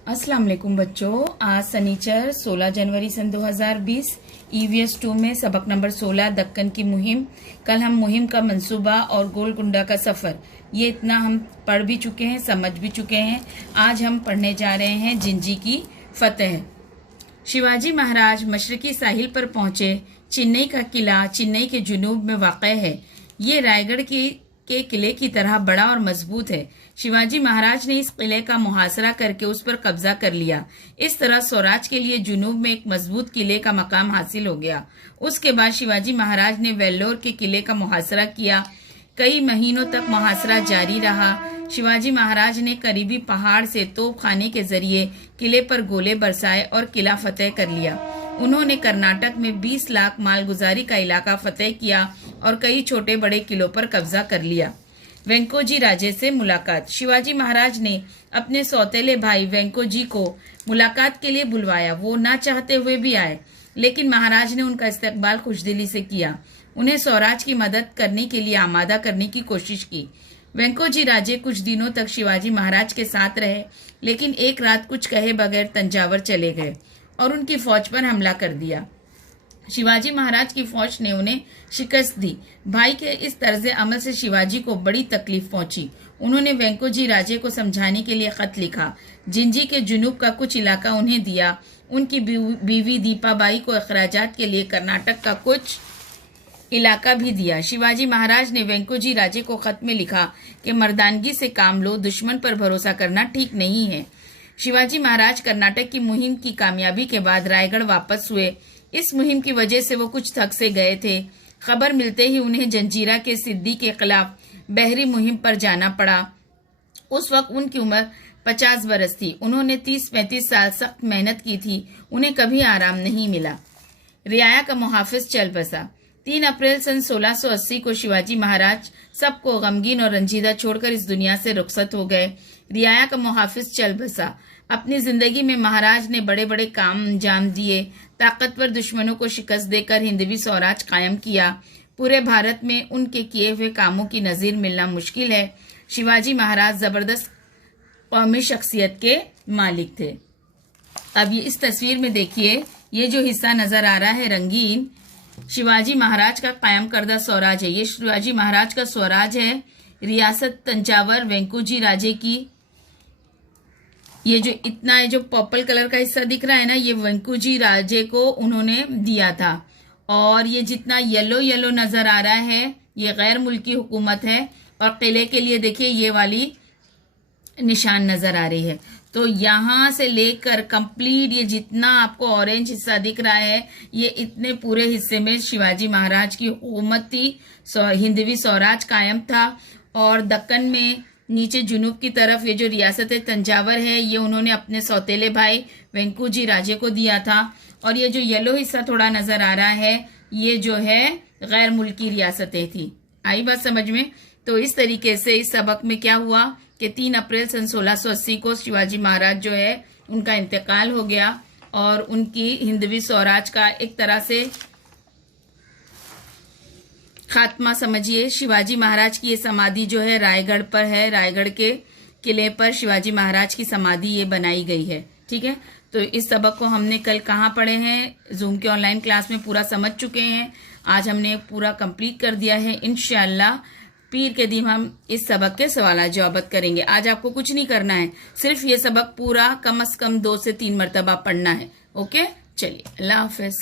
अस्सलाम वालेकुम बच्चों। आज सनीचर 16 जनवरी सन 2020 EVS 2 में सबक नंबर 16 दक्कन की मुहिम। कल हम मुहिम का मंसूबा और गोलकुंडा का सफ़र ये इतना हम पढ़ भी चुके हैं, समझ भी चुके हैं। आज हम पढ़ने जा रहे हैं जिंजी की फतेह। शिवाजी महाराज मशरकी साहिल पर पहुंचे। चेन्नई का किला चेन्नई के जुनूब में वाक़ है। ये रायगढ़ के किले की तरह बड़ा और मजबूत है। शिवाजी महाराज ने इस किले का मुहासरा करके उस पर कब्जा कर लिया। इस तरह स्वराज के लिए जुनूब में एक मजबूत किले का मकाम हासिल हो गया। उसके बाद शिवाजी महाराज ने वेल्लोर के किले का मुहासरा किया। कई महीनों तक मुहासरा जारी रहा। शिवाजी महाराज ने करीबी पहाड़ से तोपखाने के जरिए किले पर गोले बरसाए और किला फतेह कर लिया। उन्होंने कर्नाटक में 20 लाख मालगुजारी का इलाका फतेह किया और कई छोटे बड़े किलों पर कब्जा कर लिया। वेंकोजी राजे से मुलाकात। शिवाजी महाराज ने अपने सौतेले भाई वेंकोजी को मुलाकात के लिए बुलवाया। वो ना चाहते हुए भी आए, लेकिन महाराज ने उनका इस्तकबाल खुशदिली से किया। उन्हें स्वराज की मदद करने के लिए आमादा करने की कोशिश की। वेंकोजी राजे कुछ दिनों तक शिवाजी महाराज के साथ रहे, लेकिन एक रात कुछ कहे बगैर तंजावर चले गए और उनकी फौज पर हमला कर दिया। शिवाजी महाराज की फौज ने उन्हें शिकस्त दी। भाई के इस तर्ज अमल से शिवाजी को बड़ी तकलीफ पहुंची। उन्होंने वेंकोजी राजे को समझाने के लिए खत लिखा। जिंजी के जुनूब का कुछ इलाका उन्हें दिया। उनकी बीवी दीपाबाई को अखराजात के लिए कर्नाटक का कुछ इलाका भी दिया। शिवाजी महाराज ने वेंकोजी राजे को खत में लिखा कि मर्दानगी से काम लो, दुश्मन पर भरोसा करना ठीक नहीं है। शिवाजी महाराज कर्नाटक की मुहिम की कामयाबी के बाद रायगढ़ वापस हुए। इस मुहिम की वजह से वो कुछ थक से गए थे। खबर मिलते ही उन्हें जंजीरा के सिद्दी के खिलाफ बहरी मुहिम पर जाना पड़ा। उस वक्त उनकी उम्र 50 बरस थी। उन्होंने 30-35 साल सख्त मेहनत की थी। उन्हें कभी आराम नहीं मिला। रियाया का मुहाफिज चल बसा। 3 अप्रैल सन 1680 को शिवाजी महाराज सबको गमगीन और रंजीदा छोड़कर इस दुनिया से रुखसत हो गए। रियाया का मुहाफिज चल बसा। अपनी जिंदगी में महाराज ने बड़े बड़े काम अंजाम दिए। ताकतवर दुश्मनों को शिकस्त देकर हिंदवी स्वराज कायम किया। पूरे भारत में उनके किए हुए कामों की नजीर मिलना मुश्किल है। शिवाजी महाराज जबरदस्त कौमी शख्सियत के मालिक थे। अब ये इस तस्वीर में देखिए, ये जो हिस्सा नजर आ रहा है रंगीन, शिवाजी महाराज का कायम करदा स्वराज है। ये शिवाजी महाराज का स्वराज है। रियासत तंजावर वेंकोजी राजे की। ये जो इतना है, जो पर्पल कलर का हिस्सा दिख रहा है ना, ये वेंकोजी राजे को उन्होंने दिया था। और ये जितना येलो येलो नजर आ रहा है, ये गैर मुल्की हुकूमत है। और किले के लिए देखिए ये वाली निशान नजर आ रही है। तो यहाँ से लेकर कंप्लीट ये जितना आपको ऑरेंज हिस्सा दिख रहा है, ये इतने पूरे हिस्से में शिवाजी महाराज की हुकूमत थी। हिंदवी स्वराज कायम था। और दक्कन में नीचे जुनूब की तरफ ये जो रियासत तंजावर है, ये उन्होंने अपने सौतेले भाई वेंकोजी राजे को दिया था। और ये जो येलो हिस्सा थोड़ा नजर आ रहा है, ये जो है गैर मुल्की रियासतें थी। आई बात समझ में? तो इस तरीके से इस सबक में क्या हुआ कि 3 अप्रैल सन 1680 को शिवाजी महाराज जो है उनका इंतकाल हो गया और उनकी हिंदवी स्वराज का एक तरह से खात्मा समझिए। शिवाजी महाराज की ये समाधि जो है रायगढ़ पर है। रायगढ़ के किले पर शिवाजी महाराज की समाधि ये बनाई गई है। ठीक है, तो इस सबक को हमने कल कहाँ पढ़े हैं? जूम के ऑनलाइन क्लास में पूरा समझ चुके हैं। आज हमने पूरा कंप्लीट कर दिया है। इंशाल्लाह पीर के दिन हम इस सबक के सवाल जवाब करेंगे। आज आपको कुछ नहीं करना है, सिर्फ ये सबक पूरा कम से कम 2 से 3 मरतबा पढ़ना है। ओके, चलिए, अल्लाह हाफिज।